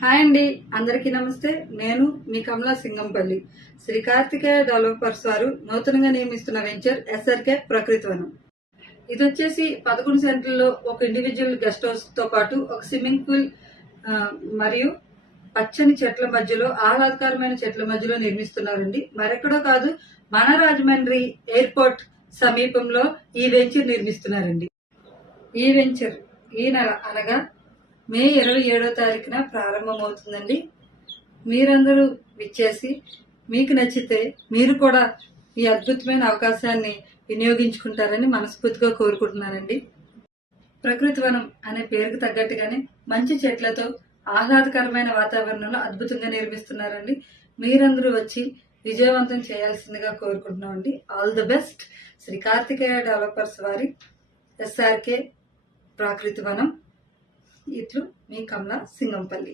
Hi అండి, అందరికీ నమస్తే. నేను మీ కమలా సింగంపల్లి. శ్రీ కార్తికేయ డెవలపర్స్ వారు నూతనంగా నియమిస్తున్న వెంచర్ ఎస్ఆర్కే ప్రకృతి వనం. ఇది వచ్చేసి 11 సెంట్లలో ఒక ఇండివిజువల్ గెస్ట్ హౌస్ తో పాటు ఒక స్విమ్మింగ్ పూల్ మరియు పచ్చని చెట్ల మధ్యలో, ఆహ్లాదకరమైన చెట్ల మధ్యలో నిర్మిస్తున్నారండి. మరెక్కడో కాదు, మన రాజమండ్రి ఎయిర్పోర్ట్ సమీపంలో ఈ వెంచర్ నిర్మిస్తున్నారండి. ఈ వెంచర్ ఈ నెల అనగా మే 27వ తారీఖున ప్రారంభమవుతుందండి. మీరందరూ విచ్చేసి మీకు నచ్చితే మీరు కూడా ఈ అద్భుతమైన అవకాశాన్ని వినియోగించుకుంటారని మనస్ఫూర్తిగా కోరుకుంటున్నానండి. ప్రకృతి వనం అనే పేరుకు తగ్గట్టుగానే మంచి చెట్లతో ఆహ్లాదకరమైన వాతావరణంలో అద్భుతంగా నిర్మిస్తున్నారండి. మీరందరూ వచ్చి విజయవంతం చేయాల్సిందిగా కోరుకుంటున్నామండి. All the best. Shri Karthikeya developers వారి ఎస్ఆర్కే ప్రకృతి వనం. ఇట్లు మీ కమలా సింగంపల్లి.